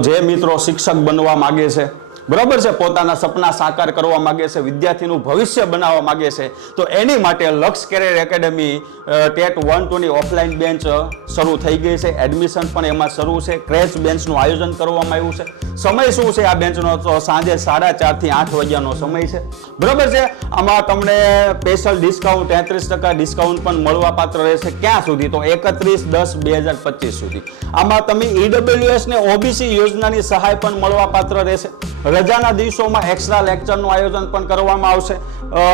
જે મિત્રો શિક્ષક બનવા માંગે છે, બરાબર છે, પોતાના સપના સાકાર કરવા માંગે છે, વિદ્યાર્થીનું ભવિષ્ય બનાવવા માંગે છે, તો એની માટે લક્ષ કેરિયર એકેડમી ટેટ 1-2 ની ઓફલાઈન બેન્ચ શરૂ થઈ ગઈ છે. એડમિશન પણ એમાં શરૂ છે. ક્રેશ બેન્ચનું આયોજન કરવામાં આવ્યું છે. સમય શું છે આ બેન્ચનો? તો સાંજે 4:30 થી 8 વાગ્યાનો સમય છે, બરાબર છે. આમાં તમને સ્પેશિયલ ડિસ્કાઉન્ટ 33% ડિસ્કાઉન્ટ પણ મળવા પાત્ર રહેશે. ક્યાં સુધી? તો 31/10/2025 સુધી. આમાં તમે EWS ને OBC યોજનાની સહાય પણ મળવા પાત્ર રહેશે. રજાના દિવસોમાં એક્સ્ટ્રા લેક્ચરનું આયોજન પણ કરવામાં આવશે.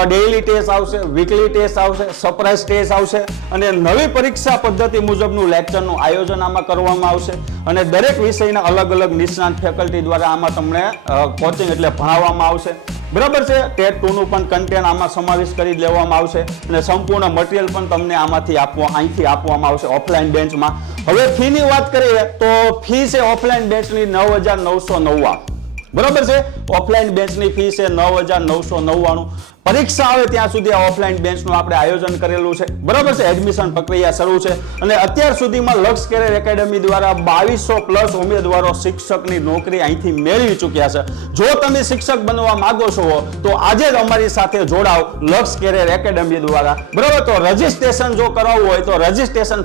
ડેઇલી ટેસ્ટ આવશે, વીકલી ટેસ્ટ આવશે, સરપ્રાઇઝ ટેસ્ટ આવશે અને નવી પરીક્ષા પદ્ધતિ મુજબનું લેક્ચરનું આયોજન આમાં કરવામાં આવશે. અને દરેક વિષયના અલગ અલગ નિષ્ણાંત ફેકલ્ટી દ્વારા આમાં તમને કોચિંગ એટલે ભણાવવામાં આવશે, બરાબર છે. ટેટ 2 નું પણ કન્ટેન્ટ આમાં સમાવેશ કરી લેવામાં આવશે અને સંપૂર્ણ મટીરિયલ પણ તમને આમાંથી અહીંથી આપવામાં આવશે ઓફલાઈન બેન્ચમાં. હવે ફીની વાત કરીએ તો ફી છે ઓફલાઈન બેન્ચની 9,999, બરાબર છે. ઓફલાઈન બેન્ચની ફી છે 9,999. પરીક્ષા આવે ત્યાં સુધી આ ઓફલાઈન બેન્ચનું આપણે આયોજન કરેલું છે, બરાબર છે. એડમિશન પ્રક્રિયા શરૂ છે અને અત્યાર સુધીમાં લક્ષ કેરિયર એકેડમી દ્વારા 2200+ ઉમેદવારો શિક્ષકની નોકરી અહીંથી મેળવી ચૂક્યા છે. જો તમે શિક્ષક બનવા માંગો છો તો આજે જ અમારી સાથે જોડાઓ લક્ષ કેરિયર એકેડમી દ્વારા, બરાબર. તો રજીસ્ટ્રેશન જો કરાવવું હોય તો રજીસ્ટ્રેશન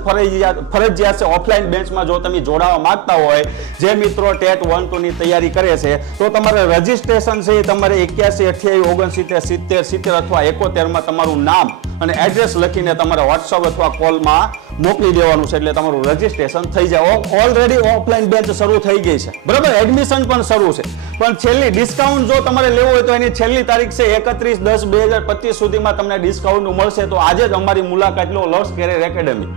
ફરજિયાત છે ઓફલાઈન બેન્ચમાં. જો તમે જોડાવા માંગતા હોય, જે મિત્રો ટેટ 1-2 ની તૈયારી કરે છે, તો તમારે રજીસ્ટ્રેશન છે તમારે 81 88 69 70 અથવા 71 તમારું નામ અને એડ્રેસ લખીને તમારે વોટ્સઅપ અથવા કોલમાં મોકલી દેવાનું છે, એટલે તમારું રજીસ્ટ્રેશન થઈ જાય. ઓલરેડી ઓફલાઈન બેન્ચ શરૂ થઈ ગઈ છે, બરાબર. એડમિશન પણ શરૂ છે, પણ છેલ્લી ડિસ્કાઉન્ટ જો તમારે લેવું હોય તો એની છેલ્લી તારીખ છે 31/10/2025 સુધીમાં તમને ડિસ્કાઉન્ટ મળશે. તો આજે જ અમારી મુલાકાત લો લક્ષ કેરિયર એકેડમી.